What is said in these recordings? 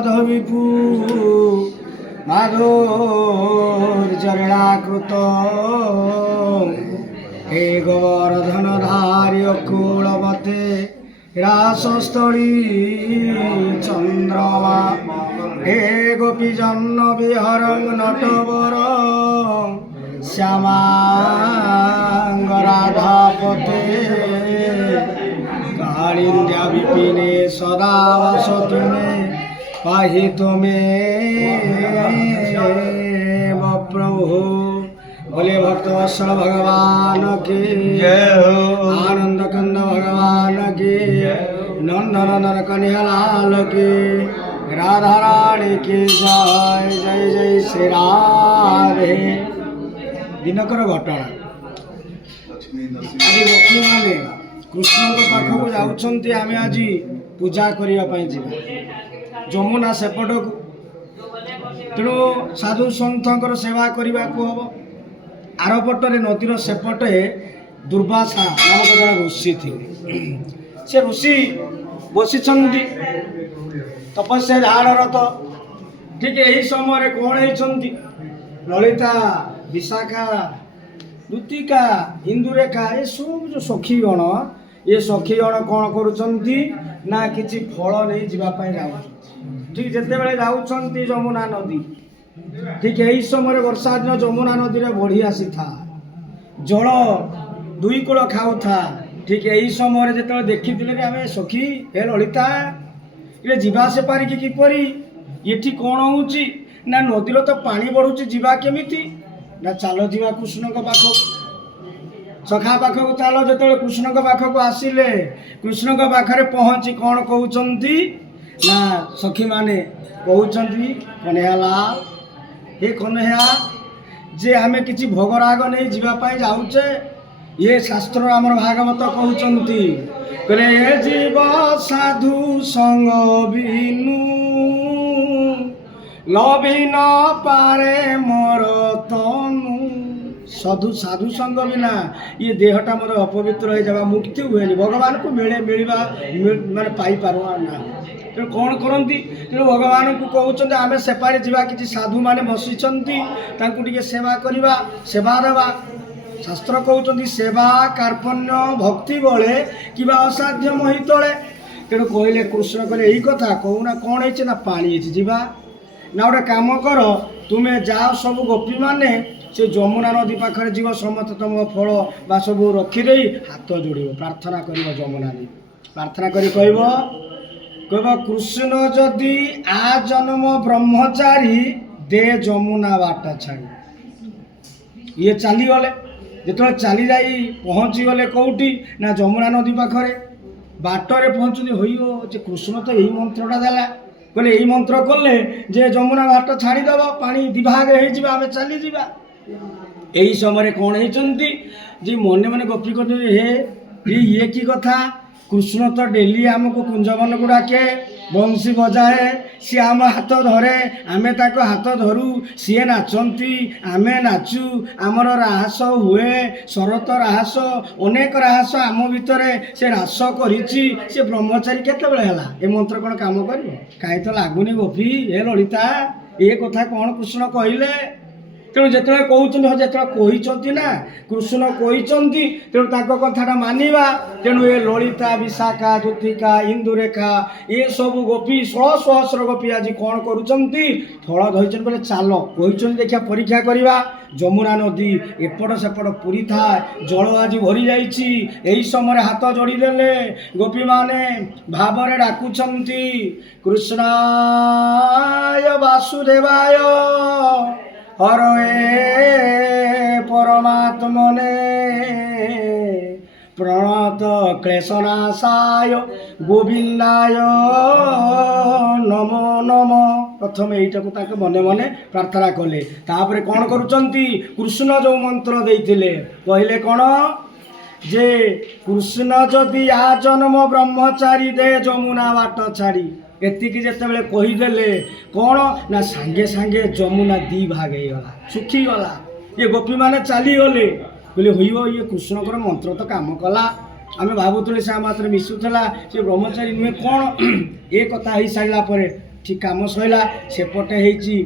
मधुविपु माधुर्यकृत हे गोवर्धनधार्य कूलवते रासस्थली चंद्रमा हे गोपीजन्न विहरं नटवर श्यामांग राधापते कालिंद्या विपिने सदा वसतु मे पाहि त्वमेव प्रभु। बोले भक्तवत्सल भगवान की जय हो, आनंद कंद भगवान की, नंदन नर कन्हैयालाल की, राधा रानी की जय। जय जय श्री राधे। दिनकर घटना आज लक्ष्मी माने कृष्ण पाखक जाउछन्ति आमे आज पूजा करिया पई जिबा जमुना सेपट को तेणु साधु सन्थंकर सेवा करने को हम आरपटे नदीर सेपटे दुर्वासा नामक जन ऋषि थे से ऋषि बसी तपस्या झाड़र तो ठीक यही समय कौन होती ललिता विशाखा ऋतिका इंदुरेखा ये सब जो सखीगण ये सखीगण कौन करुना कि फल नहीं जावाई जाऊँ ठीक जिते बड़े जाऊँच जमुना नदी ठीक यही समय वर्षा दिन जमुना नदी में बढ़ी आसी था जल दुई कूल खाऊ था ठीक यही समय जो देखी आम सखी हे ललिता ये जीवा से पारिकी किपरि ये कौन हो नदीर तो पानी बढ़ुची जीवा केमिति ना चल जीवा कृष्ण पाख सखा पाखक चल जो कृष्ण पाखक आसिले कृष्ण पाखे पहुँची कौन कहते ना सखी माने कहते कन्हैयालाल हे कन्हैया जे आमे किछि भोगराग नहीं जीवाई जाऊचे ये शास्त्र आमर भागवत कहते कहले हे जीव साधु संग बिनु लभी न पारे मोर तनु साधु साधु संग बिना ये देहटा मोर अपवित्र हो जावा मुक्ति हुए भगवान को मिले मिलवा माने पाई पारवा ना तेणु कौन करती तेणु भगवान को कहते आम सेपारे जा कि साधु मैंने बसी सेवा करवा सेवा देवा शास्त्र कहते सेवा कार्पण्य भक्ति बड़े कि असाध्य मोहि तले तेणु कहले कृष्ण कहले यही कथा कहूना कौन है ना पानी जीवा ना गोटे कम कर तुम्हें जाओ सब गोपी माने से जमुना नदी पाखे जीव समस्त तुम फल बा सब रखीदे हाथ जोड़ प्रार्थना कर जमुना नदी प्रार्थना कह कह कृष्ण जदि आ जन्म ब्रह्मचारी दे जमुना बाट छाड़ी ये चलीगले जो चली जा पहुँची गले कौटी ना जमुना नदी पाखे बाटर पहुँचुनी हो कृष्ण तो यही मंत्रटा देला कहले यही मंत्र कले जे जमुना बाट छाड़ीदेव पानी दिभाग हो चली जा यही समय कौन होती जी मन मन गोपी कर हे ये की कथा कृष्ण तो डेली आमको कुंजवन को डाके बंशी बजाए सी आम हाथ धरे आमे ताको हाथ धरू सी नाचती आमे नाचू आमर राहस हुए शरत राहस अनेक राहस आम भितर से रास करिछि से ब्रह्मचारी केतेबेले हला ए मंत्र कौन काम कर कहीं तो लगुनि गोपी ए ललिता ये कथा कौन कृष्ण कहले तेणु जिते कहते कहते ना कृष्ण कहते तेणु कथा मानिबा तेणु ये ललिता विशाखा ज्योतिका इंदुरेखा ये सब गोपी 1600 गोपी आज कौन करुँच फल धरी बोले चाल कहते देखिया परीक्षा करवा जमुना नदी एपट सेपट पूरी था जल आज भरी जाइए समय हाथ जोड़ीदेले गोपी माने भावरे डाकुछंती कृष्णाय वासुदेवाय हरे परमात्मने प्रणत क्लेशनाशाय गोविंदाय नमो नमो प्रथम यहीटा को मने मने प्रार्थना कले तापर कौन करुचंती कृष्ण जो मंत्र देइथिले कहले कौन जे कृष्ण जदि आ जन्म ब्रह्मचारी दे जमुना बाट छाड़ी एतिकी जितेबाला कहीदेले कौन ना सांगे सांगे जमुना दी भाग होगा सुखीगला ये गोपी मैंने चलीगले बोले हो ये कृष्णकर मंत्र तो काम कला आम भावुले से मात्र मिशुला से ब्रह्मचारी नुहे कौन ये कथा हो सारापर ଠିକ୍ କାମ ସରିଲା ସେପଟେ ହେଇଛି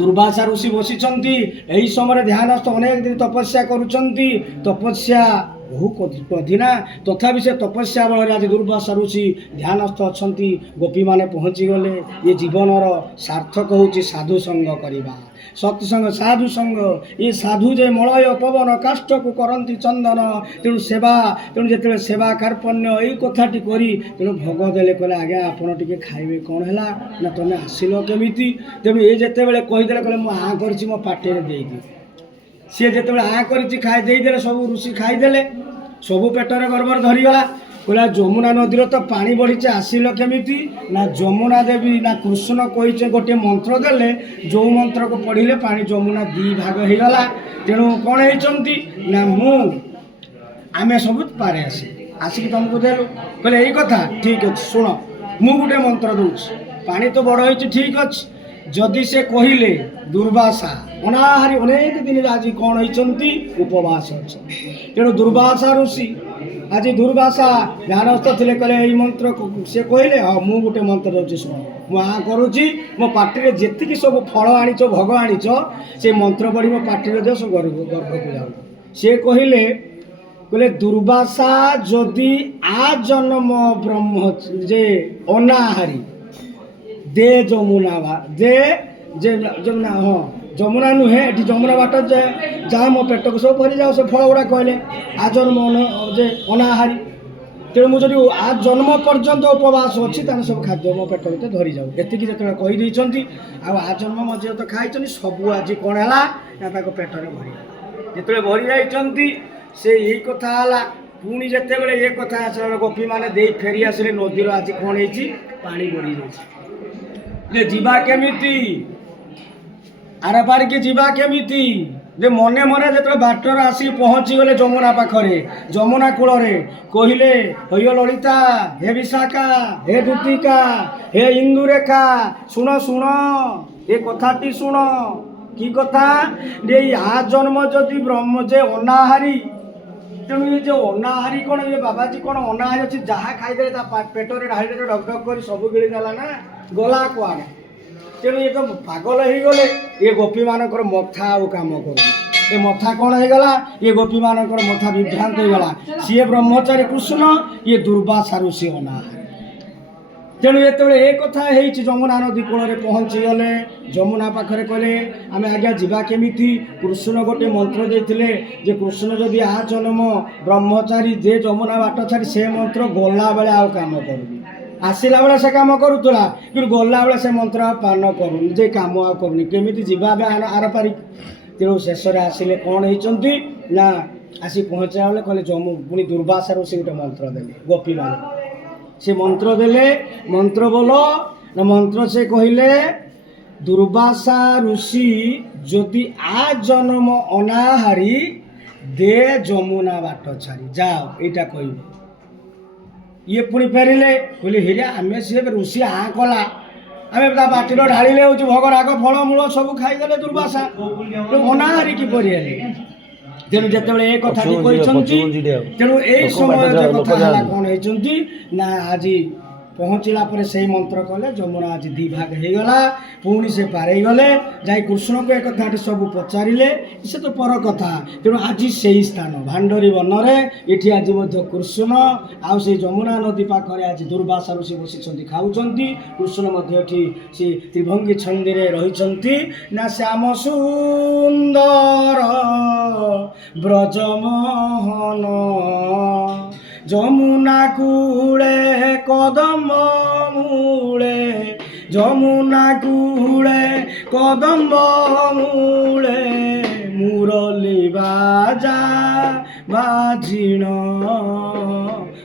ଦୁର୍ବାସା ଋଷି ବସିଛନ୍ତି। ଏହି ସମୟରେ ଧ୍ୟାନସ୍ଥ ଅନେକ ଦିନ ତପସ୍ୟା କରୁଛନ୍ତି। ତପସ୍ୟା ବହୁ କଠିନ, ତଥାପି ସେ ତପସ୍ୟା ବଳରେ ଆଜି ଦୁର୍ବାସା ଋଷି ଧ୍ୟାନସ୍ଥ ଅଛନ୍ତି। ଗୋପୀମାନେ ପହଞ୍ଚିଗଲେ। ଏ ଜୀବନର ସାର୍ଥକ ହେଉଛି ସାଧୁସଙ୍ଗ କରିବା, ସତ୍ସଙ୍ଗ ସାଧୁସଙ୍ଗ। ଏ ସାଧୁ ଯେ ମଳୟ ପବନ କାଷ୍ଠକୁ କରନ୍ତି ଚନ୍ଦନ। ତେଣୁ ସେବା, ତେଣୁ ଯେତେବେଳେ ସେବା କାର୍ପଣ୍ୟ ଏଇ କଥାଟି କରି ତେଣୁ ଭୋଗ ଦେଲେ, କହିଲେ ଆଜ୍ଞା ଆପଣ ଟିକେ ଖାଇବେ। କ'ଣ ହେଲା ନା ତୁମେ ଆସିଲ କେମିତି? ତେଣୁ ଏ ଯେତେବେଳେ କହିଦେଲେ, କହିଲେ ମୁଁ ଆଁ କରିଛି ମୋ ପାଟିରେ ଦେଇଦିଏ। ସିଏ ଯେତେବେଳେ ଆଁ କରିଛି ଖାଇ ଦେଇଦେଲେ, ସବୁ ଋଷି ଖାଇଦେଲେ, ସବୁ ପେଟରେ ଗର୍ଭର ଧରିଗଲା। କହିଲା ଯମୁନା ନଦୀର ତ ପାଣି ବଢ଼ିଛି, ଆସିଲ କେମିତି? ନା ଯମୁନା ଦେବୀ ନା କୃଷ୍ଣ କହିছে ଗୋଟିଏ ମନ୍ତ୍ର ଦେଲେ, ଯେଉଁ ମନ୍ତ୍ରକୁ ପଢ଼ିଲେ ପାଣି ଯମୁନା 2 ଭାଗ ହେଇଗଲା। ତେଣୁ କ'ଣ ହେଇଛନ୍ତି ନା ଆମେ ସବୁ ପାରେ ଆସିକି ତୁମକୁ ଦେଲୁ। କହିଲେ ଏଇ କଥା ଠିକ୍ ଅଛି, ଶୁଣ ମୁଁ ଗୋଟେ ମନ୍ତ୍ର ଦେଉଛି। ପାଣି ତ ବଡ଼ ହେଇଛି ଠିକ୍ ଅଛି, ଯଦି ସେ କହିଲେ ଦୁର୍ବାସା ଅନାହାରି ଅନେକ ଦିନ ଆଜି କ'ଣ ହେଇଛନ୍ତି ଉପବାସ ଅଛନ୍ତି। ତେଣୁ ଦୁର୍ବାସା ଋଷି ଆଜି ଦୁର୍ବାସା ଧ୍ୟାନସ୍ଥ ଥିଲେ, କହିଲେ ଏଇ ମନ୍ତ୍ର ସେ କହିଲେ, ହଁ ମୁଁ ଗୋଟେ ମନ୍ତ୍ର ଦେଉଛି ଶୁଣ। ମୁଁ ଆଁ କରୁଛି, ମୋ ପାଟିରେ ଯେତିକି ସବୁ ଫଳ ଆଣିଛ ଭୋଗ ଆଣିଛ ସେ ମନ୍ତ୍ର ପଢ଼ି ମୋ ପାଟିରେ ଦିଅ, ସବୁ ଗର୍ଭକୁ ଯାଉ। ସେ କହିଲେ ଦୁର୍ବାସା ଯଦି ଆ ଜନ୍ମ ବ୍ରହ୍ମ ଯେ ଅନାହାରି ଦେ ଯମୁନା ଦେ ଯେ ଯମୁନା, ହଁ ଯମୁନା ନୁହେଁ, ଏଠି ଯମୁନା ବାଟ ଯେ ଯାହା ମୋ ପେଟକୁ ସବୁ ଭରିଯାଉ। ସେ ଫଳ ଗୁଡ଼ା କହିଲେ ଆ ଜନ୍ମ ଯେ ଅନାହାରି। ତେଣୁ ମୁଁ ଯଦି ଆ ଜନ୍ମ ପର୍ଯ୍ୟନ୍ତ ଉପବାସ ଅଛି, ତାହେଲେ ସବୁ ଖାଦ୍ୟ ମୋ ପେଟ ଭିତରେ ଧରିଯାଉ। ଏତିକି ଯେତେବେଳେ କହିଦେଇଛନ୍ତି, ଆଉ ଆ ଜନ୍ମ ମଝିରେ ତ ଖାଇଛନ୍ତି, ସବୁ ଆଜି କ'ଣ ହେଲା ନା ତାଙ୍କ ପେଟରେ ଭରିଗଲା। ଯେତେବେଳେ ଭରି ଯାଇଛନ୍ତି, ସେ ଏଇ କଥା ହେଲା। ପୁଣି ଯେତେବେଳେ ଏ କଥା ଆସିଲା, ଗୋପୀମାନେ ଦେଇ ଫେରି ଆସିଲେ, ନଦୀର ଆଜି କ'ଣ ହେଇଛି ପାଣି ବଢ଼ିଯାଇଛି। ଯିବା କେମିତି? ଆର ପାରିକି ଯିବା କେମିତି? ଯେ ମନେ ମନେ ଯେତେବେଳେ ବାଟରେ ଆସିକି ପହଞ୍ଚିଗଲେ ଯମୁନା ପାଖରେ, ଯମୁନା କୂଳରେ, କହିଲେ ହୟ ଲଳିତା, ହେ ବିଶାଖା, ହେ ଦୂତିକା, ହେ ଇନ୍ଦୁରେଖା, ଶୁଣ ଶୁଣ ଏ କଥାଟି ଶୁଣ। କି କଥା? ଯେ ଆ ଜନ୍ମ ଯଦି ବ୍ରହ୍ମ ଯେ ଅନାହାରି, ତେଣୁ ଏ ଯେ ଅନାହାରି କ'ଣ, ଏ ବାବାଜୀ କ'ଣ ଅନାହାରି ଅଛି? ଯାହା ଖାଇଦେଲେ ତା ପେଟରେ ଢାଳିଦେଲେ, ଡକ୍ ଡକ୍ କରି ସବୁ ଗିଳିଦେଲା ନା, ଗଲା କୁଆଡ଼େ? ତେଣୁ ଏ ତ ପାଗଳ ହେଇଗଲେ। ଏ ଗୋପୀମାନଙ୍କର ମଥା ଆଉ କାମ କରୁନି। ଏ ମଥା କ'ଣ ହେଇଗଲା? ଏ ଗୋପୀମାନଙ୍କର ମଥା ବିଭ୍ରାନ୍ତ ହେଇଗଲା। ସିଏ ବ୍ରହ୍ମଚାରୀ କୃଷ୍ଣ, ଇଏ ଦୁର୍ବାସା ଋଷି ଅନାହାରି। ତେଣୁ ଯେତେବେଳେ ଏ କଥା ହେଇଛି, ଯମୁନା ନଦୀ କୂଳରେ ପହଞ୍ଚିଗଲେ। ଯମୁନା ପାଖରେ କହିଲେ ଆମେ ଆଜ୍ଞା ଯିବା କେମିତି? କୃଷ୍ଣ ଗୋଟେ ମନ୍ତ୍ର ଦେଇଥିଲେ ଯେ କୃଷ୍ଣ ଯଦି ଆ ଜନ୍ମ ବ୍ରହ୍ମଚାରୀ ଯେ ଯମୁନା ବାଟ ଛାଡ଼ି, ସେ ମନ୍ତ୍ର ଗଲାବେଳେ ଆଉ କାମ କରୁନି। ଆସିଲା ବେଳେ ସେ କାମ କରୁଥିଲା, କିନ୍ତୁ ଗଲାବେଳେ ସେ ମନ୍ତ୍ର ଆଉ ପାଳନ କରୁନି, ଯେ କାମ ଆଉ କରୁନି। କେମିତି ଯିବା ଏବେ ଆର ପାରିକି? ତେଣୁ ଶେଷରେ ଆସିଲେ, କ'ଣ ହେଇଛନ୍ତି ନା ଆସି ପହଞ୍ଚିଲା ବେଳେ କହିଲେ ପୁଣି ଦୁର୍ବାସା ଋଷି ଗୋଟେ ମନ୍ତ୍ର ଦେଲେ ଗୋପୀମାନେ। ସେ ମନ୍ତ୍ର ଦେଲେ, ମନ୍ତ୍ର ବୋଲ ନା ମନ୍ତ୍ର ସେ କହିଲେ ଦୁର୍ବାସା ଋଷି ଯଦି ଆ ଜନ୍ମ ଅନାହାରି ଦେ ଯମୁନା ବାଟ ଛାଡ଼ି ଯାଅ, ଏଇଟା କହିବ। ଇଏ ପୁଣି ଫେରିଲେ, କହିଲେ ହିରେ ଆମେ ସିଏ ଋଷି ଆଁ କଲା, ଆମେ ତା ପାଟିର ଢାଳିଲେ ହେଉଛି ଭୋଗ ରାଗ ଫଳମୂଳ ସବୁ ଖାଇଦେଲେ ଦୁର୍ବାସା, ଅନାହାରି କିପରି ହେଲେ? ତେଣୁ ଯେତେବେଳେ ଏ କଥାଟି କହିଛନ୍ତି, ତେଣୁ ଏଇ ସମୟରେ କଥା ହେଲା କ'ଣ ହେଇଛନ୍ତି ନା ଆଜି ପହଞ୍ଚିଲା ପରେ ସେଇ ମନ୍ତ୍ର କଲେ, ଯମୁନା ଆଜି 2 ଭାଗ ହେଇଗଲା। ପୁଣି ସେ ପାରେଇଗଲେ, ଯାଇ କୃଷ୍ଣଙ୍କୁ ଏ କଥାଟି ସବୁ ପଚାରିଲେ। ସେ ତ ପର କଥା। ତେଣୁ ଆଜି ସେଇ ସ୍ଥାନ ଭାଣ୍ଡରୀ ବନରେ, ଏଠି ଆଜି ମଧ୍ୟ କୃଷ୍ଣ ଆଉ ସେଇ ଯମୁନା ନଦୀ ପାଖରେ ଆଜି ଦୁର୍ବାସା ଋଷି ବସିଛନ୍ତି, ଖାଉଛନ୍ତି। କୃଷ୍ଣ ମଧ୍ୟ ଏଠି ସେ ତ୍ରିଭଙ୍ଗୀ ଛନ୍ଦିରେ ରହିଛନ୍ତି। ନା ଶ୍ୟାମ ସୁନ୍ଦର ବ୍ରଜମୋହନ ଯମୁନା କୂଳେ କଦମ୍ବ ମୂଳେ, ଯମୁନା କୂଳେ କଦମ୍ବ ମୂଳେ, ମୁରଲି ବାଜା ବାଜିଣ,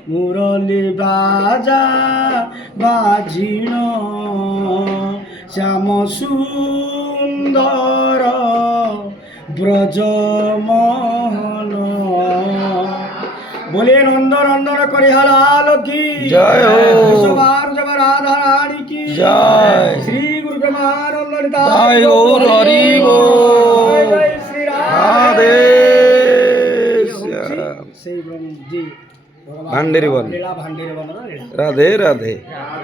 ମୁରଲି ବାଜା ବାଜିଣ, ଶ୍ୟାମ ସୁନ୍ଦର ব্রজমোহন। বলে নন্দ নন্দন করি হালাল কি জয় হো, সবার জবার রাধা রানী কি জয়, শ্রী গুরু ব্রহ্মানন্দ নিতাই গৌর হরি বল, জয় শ্রী রাধে সেই ব্রহ্মজি ভান্ডেরি বন, লীলা ভান্ডেরি বন, রাধে রাধে।